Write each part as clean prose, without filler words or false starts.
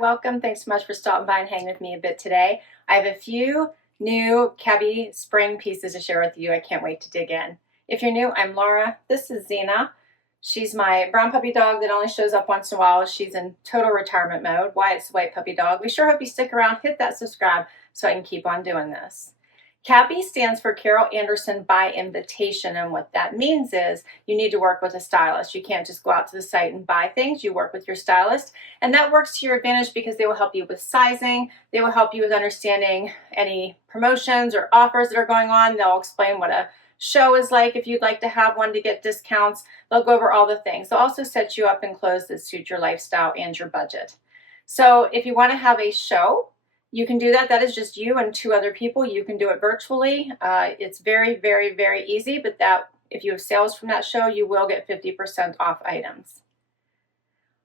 welcome. Thanks so much for stopping by and hanging with me a bit today. I have a few new Cabi Spring pieces to share with you. I can't wait to dig in. If you're new, I'm Laura. This is Xena. She's my brown puppy dog that only shows up once in a while. She's in total retirement mode. Wyatt's the white puppy dog. We sure hope you stick around. Hit that subscribe so I can keep on doing this. Cabi stands for Carol Anderson by invitation, and what that means is you need to work with a stylist. You can't just go out to the site and buy things. You work with your stylist, and that works to your advantage because they will help you with sizing. They will help you with understanding any promotions or offers that are going on. They'll explain what a show is like if you'd like to have one to get discounts. They'll go over all the things. They'll also set you up in clothes that suit your lifestyle and your budget. So if you want to have a show, you can do that. That is just you and 2 other people. You can do it virtually. It's very, very, very easy, but that if you have sales from that show, you will get 50% off items.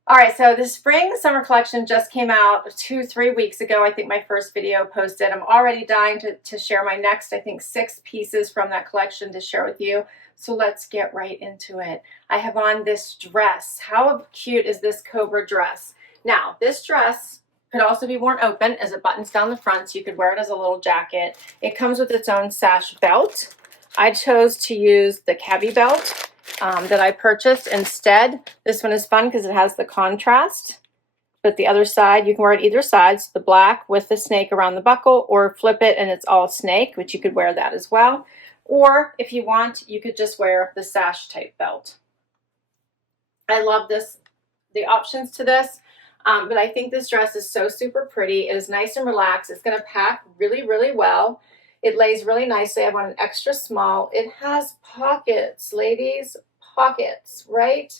All right, so the spring summer collection just came out 2-3 weeks ago. I think my first video posted. I'm already dying to share my next, I think, 6 pieces from that collection to share with you. So let's get right into it. I have on this dress. How cute is this Cobra dress? Now, this dress could also be worn open as it buttons down the front, so you could wear it as a little jacket. It comes with its own sash belt. I chose to use the Cabi belt that I purchased instead. This one is fun because it has the contrast, but the other side, you can wear it either side, so the black with the snake around the buckle, or flip it and it's all snake, which you could wear that as well. Or if you want, you could just wear the sash type belt. I love this, the options to this. But I think this dress is so super pretty. It is nice and relaxed. It's going to pack really, really well. It lays really nicely. I have on an extra small. It has pockets, ladies, pockets, right?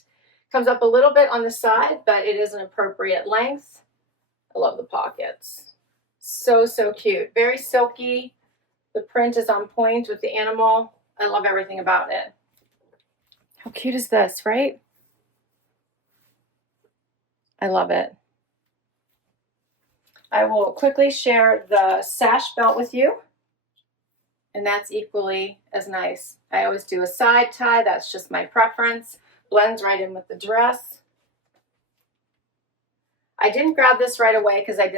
Comes up a little bit on the side, but it is an appropriate length. I love the pockets. So, so cute. Very silky. The print is on point with the animal. I love everything about it. How cute is this, right? I love it. I will quickly share the sash belt with you, and that's equally as nice. I always do a side tie. That's just my preference. Blends right in with the dress. I didn't grab this right away because I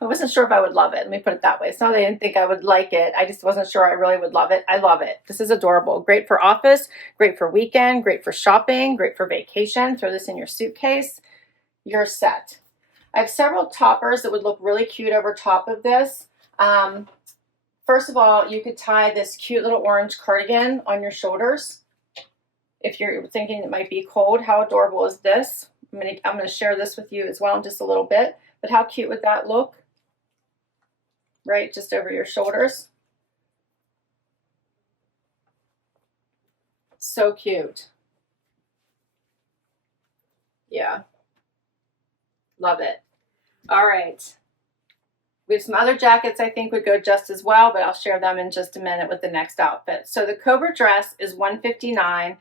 wasn't sure if I would love it. Let me put it that way. It's not that I didn't think I would like it. I just wasn't sure I really would love it. I love it. This is adorable. Great for office, great for weekend, great for shopping, great for vacation. Throw this in your suitcase. You're set. I have several toppers that would look really cute over top of this. First of all, you could tie this cute little orange cardigan on your shoulders. If you're thinking it might be cold, how adorable is this? I'm going to share this with you as well in just a little bit. But how cute would that look? Right, just over your shoulders. So cute. Yeah. Love it. All right. We have some other jackets I think would go just as well, but I'll share them in just a minute with the next outfit. So the Cobra dress is $159.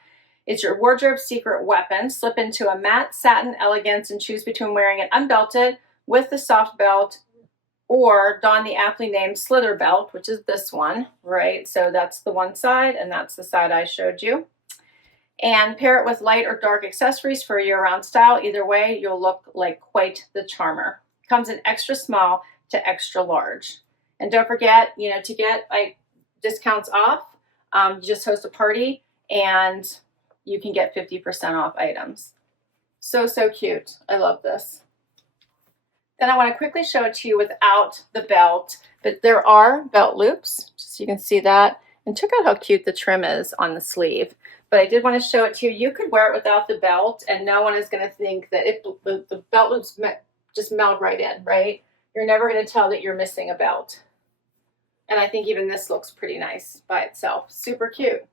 It's your wardrobe secret weapon. Slip into a matte satin elegance and choose between wearing it unbelted with the soft belt or don the aptly named Slither Belt, which is this one, right? So that's the one side and that's the side I showed you. And pair it with light or dark accessories for a year-round style. Either way, you'll look like quite the charmer. Comes in extra small to extra large. And don't forget, to get discounts off, you just host a party and you can get 50% off items. So, so cute. I love this. Then I want to quickly show it to you without the belt, but there are belt loops, just so you can see that. And check out how cute the trim is on the sleeve. But I did want to show it to you. You could wear it without the belt, and no one is going to think that the belt loops just meld right in, right? You're never going to tell that you're missing a belt. And I think even this looks pretty nice by itself. Super cute.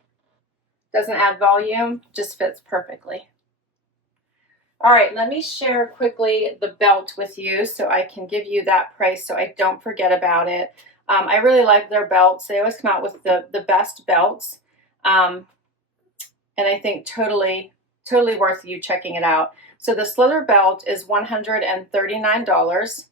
Doesn't add volume, just fits perfectly. All right, let me share quickly the belt with you so I can give you that price so I don't forget about it. I really like their belts. They always come out with the best belts. And I think totally worth you checking it out. So the Slither Belt is $139,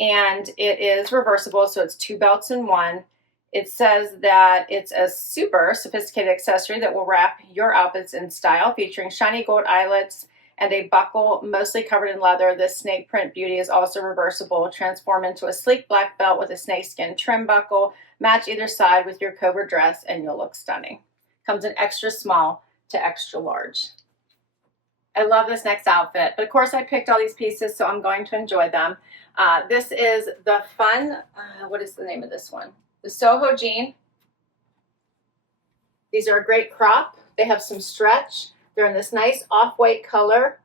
and it is reversible, so it's 2 belts in one. It says that it's a super sophisticated accessory that will wrap your outfits in style, featuring shiny gold eyelets and a buckle mostly covered in leather. This snake print beauty is also reversible. Transform into a sleek black belt with a snakeskin trim buckle. Match either side with your Cobra dress and you'll look stunning. Comes in extra small to extra large. I love this next outfit, but of course I picked all these pieces, so I'm going to enjoy them. This is the fun, what is the name of this one? The Soho Jean. These are a great crop. They have some stretch. They're in this nice off-white color.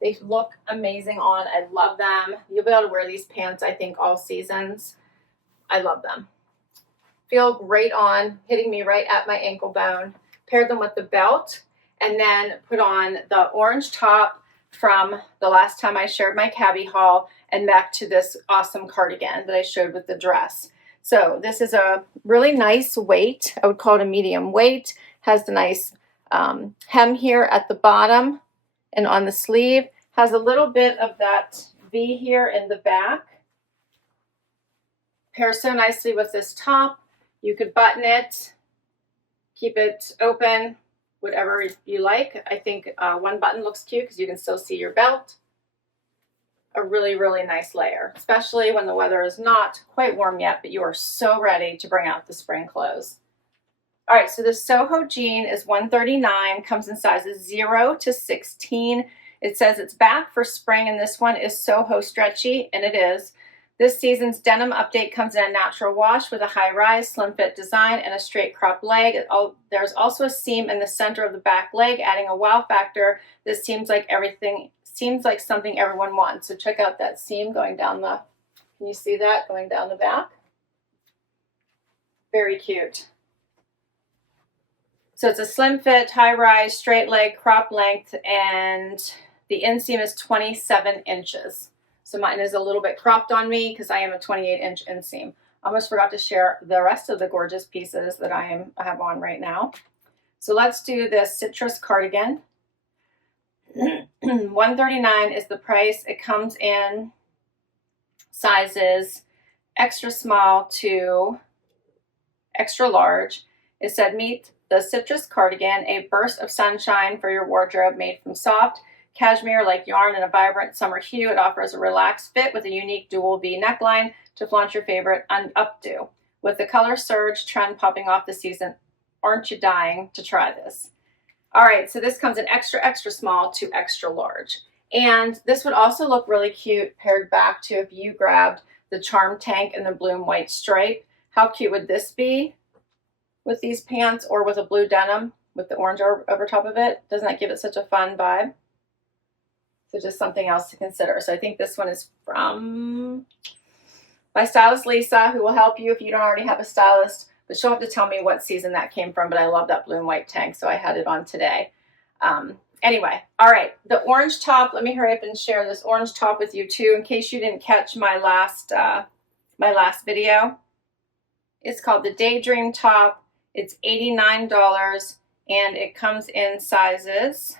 They look amazing on. I love them. You'll be able to wear these pants, I think, all seasons. I love them. Feel great on, hitting me right at my ankle bone. Paired them with the belt, and then put on the orange top from the last time I shared my cabbie haul, and back to this awesome cardigan that I showed with the dress. So this is a really nice weight. I would call it a medium weight. Has the nice hem here at the bottom and on the sleeve. Has a little bit of that V here in the back. Pairs so nicely with this top. You could button it, keep it open, whatever you like. I think one button looks cute because you can still see your belt. A really, really nice layer, especially when the weather is not quite warm yet, but you are so ready to bring out the spring clothes. All right, so the Soho Jean is $139, comes in sizes 0 to 16. It says it's back for spring, and this one is Soho Stretchy, and it is. This season's denim update comes in a natural wash with a high-rise, slim-fit design and a straight crop leg. There's also a seam in the center of the back leg, adding a wow factor. This seems like something everyone wants. So check out that seam going down the, can you see that going down the back? Very cute. So it's a slim fit, high rise, straight leg, crop length, and the inseam is 27 inches. So mine is a little bit cropped on me because I am a 28-inch inseam. Almost forgot to share the rest of the gorgeous pieces that I have on right now. So let's do this citrus cardigan. $139 is the price. It comes in sizes extra small to extra large. It said, meet the citrus cardigan, a burst of sunshine for your wardrobe made from soft cashmere like yarn in a vibrant summer hue. It offers a relaxed fit with a unique dual V neckline to flaunt your favorite updo. With the color surge trend popping off this season, aren't you dying to try this? All right, so this comes in extra, extra small to extra large. And this would also look really cute paired back to if you grabbed the charm tank and the bloom white stripe. How cute would this be with these pants, or with a blue denim with the orange over top of it? Doesn't that give it such a fun vibe? So just something else to consider. So I think this one is from my stylist, Lisa, who will help you if you don't already have a stylist. But she'll have to tell me what season that came from, but I love that blue and white tank, so I had it on today. Anyway, all right, the orange top, let me hurry up and share this orange top with you too, in case you didn't catch my last video. It's called the Daydream top. It's $89, and it comes in sizes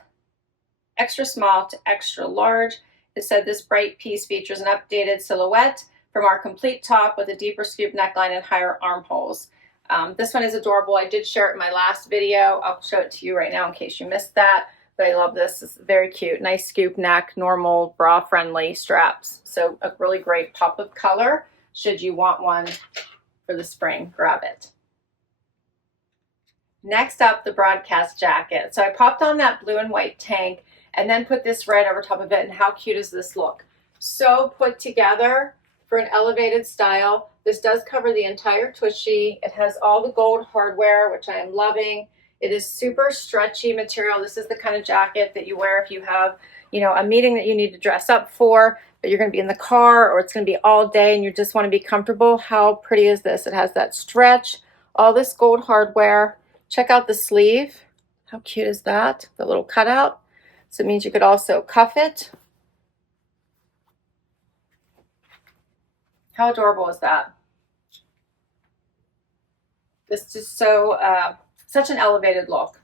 extra small to extra large. It said this bright piece features an updated silhouette from our complete top with a deeper scoop neckline and higher armholes. This one is adorable. I did share it in my last video. I'll show it to you right now in case you missed that. But I love this. It's very cute. Nice scoop neck, normal bra-friendly straps. So a really great pop of color. Should you want one for the spring, grab it. Next up, the broadcast jacket. So I popped on that blue and white tank and then put this red over top of it. And how cute does this look? So put together for an elevated style. This does cover the entire tushy. It has all the gold hardware, which I am loving. It is super stretchy material. This is the kind of jacket that you wear if you have, a meeting that you need to dress up for, but you're going to be in the car, or it's going to be all day and you just want to be comfortable. How pretty is this? It has that stretch, all this gold hardware. Check out the sleeve. How cute is that? The little cutout. So it means you could also cuff it. How adorable is that? This is so, such an elevated look.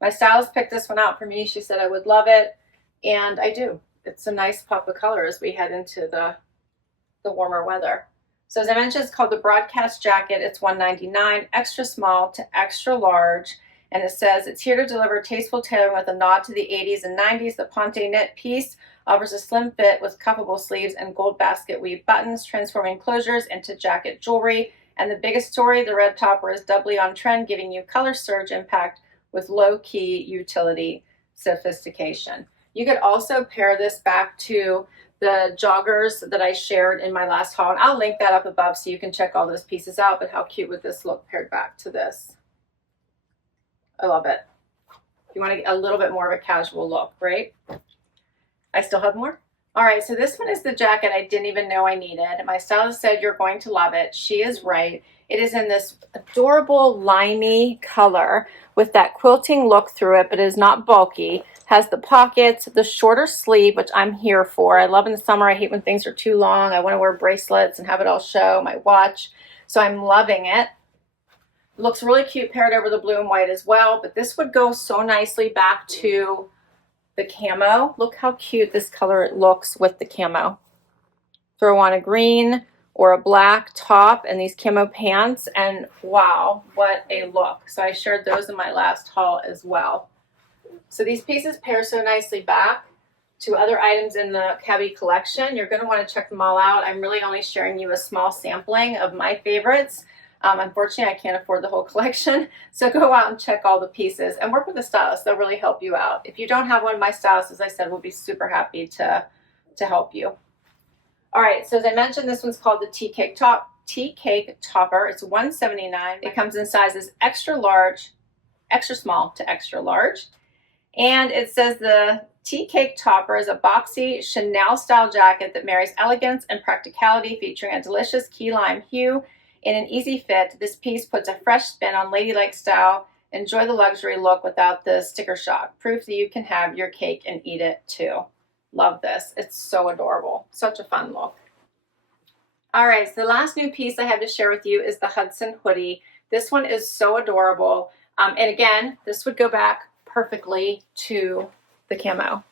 My stylist picked this one out for me. She said I would love it, and I do. It's a nice pop of color as we head into the warmer weather. So as I mentioned, it's called the Broadcast Jacket. It's $199, extra small to extra large, and it says, it's here to deliver tasteful tailoring with a nod to the 80s and 90s. The Pant knit piece offers a slim fit with cuffable sleeves and gold basket weave buttons, transforming closures into jacket jewelry. And the biggest story, the red topper is doubly on trend, giving you color surge impact with low-key utility sophistication. You could also pair this back to the joggers that I shared in my last haul, and I'll link that up above so you can check all those pieces out. But how cute would this look paired back to this? I love it. You want to get a little bit more of a casual look, right? I still have more. All right, so this one is the jacket I didn't even know I needed. My stylist said you're going to love it. She is right. It is in this adorable limey color with that quilting look through it, but it is not bulky. Has the pockets, the shorter sleeve, which I'm here for. I love in the summer. I hate when things are too long. I want to wear bracelets and have it all show, my watch. So I'm loving it. Looks really cute paired over the blue and white as well, but this would go so nicely back to the camo. Look how cute this color it looks with the camo. Throw on a green or a black top and these camo pants, and wow, what a look. So I shared those in my last haul as well. So these pieces pair so nicely back to other items in the Cabi collection. You're going to want to check them all out. I'm really only sharing you a small sampling of my favorites. Unfortunately, I can't afford the whole collection, so go out and check all the pieces and work with a stylist. They'll really help you out. If you don't have one, my stylist, as I said, will be super happy to help you. All right, so as I mentioned, this one's called the Teacake Topper. It's $179. It comes in sizes extra large, extra small to extra large. And it says the Teacake Topper is a boxy Chanel style jacket that marries elegance and practicality, featuring a delicious key lime hue in an easy fit. This piece puts a fresh spin on ladylike style. Enjoy the luxury look without the sticker shock. Proof that you can have your cake and eat it too. Love this. It's so adorable. Such a fun look. All right, so the last new piece I have to share with you is the Hudson Hoodie. This one is so adorable. And again, this would go back perfectly to the camo.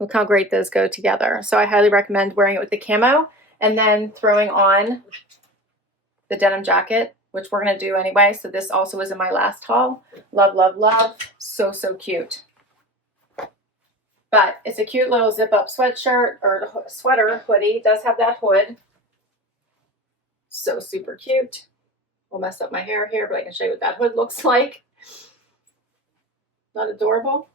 Look how great those go together. So I highly recommend wearing it with the camo and then throwing on the denim jacket, which we're going to do anyway. So this also was in my last haul. Love, love, love. So, so cute. But it's a cute little zip up sweatshirt or sweater hoodie. It does have that hood. So super cute. We'll mess up my hair here, but I can show you what that hood looks like. Not adorable?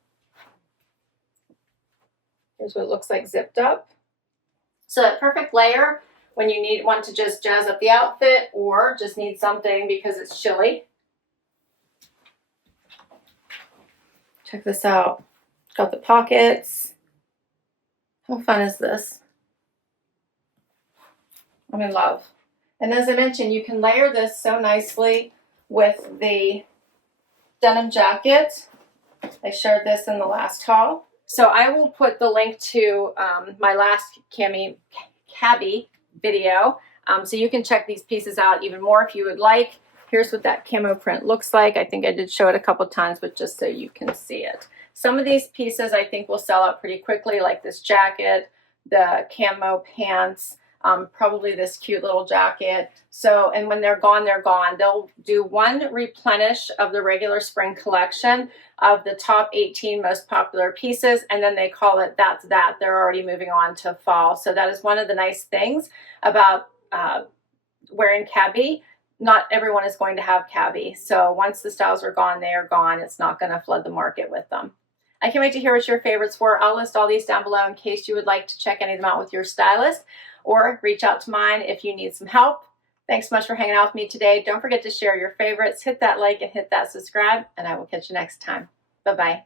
Here's what it looks like zipped up. So that perfect layer when you want to just jazz up the outfit or just need something because it's chilly. Check this out. Got the pockets. How fun is this? I'm in love. And as I mentioned, you can layer this so nicely with the denim jacket. I shared this in the last haul. So I will put the link to my last Cabi video, so you can check these pieces out even more if you would like. Here's what that camo print looks like. I think I did show it a couple times, but just so you can see it. Some of these pieces I think will sell out pretty quickly, like this jacket, the camo pants, probably this cute little jacket. So, and when they're gone, they're gone. They'll do one replenish of the regular spring collection of the top 18 most popular pieces, and then they call it that's that. They're already moving on to fall. So that is one of the nice things about wearing Cabi. Not everyone is going to have Cabi. So once the styles are gone, they are gone. It's not going to flood the market with them. I can't wait to hear what your favorites were. I'll list all these down below in case you would like to check any of them out with your stylist, or reach out to mine if you need some help. Thanks so much for hanging out with me today. Don't forget to share your favorites, hit that like and hit that subscribe, and I will catch you next time. Bye-bye.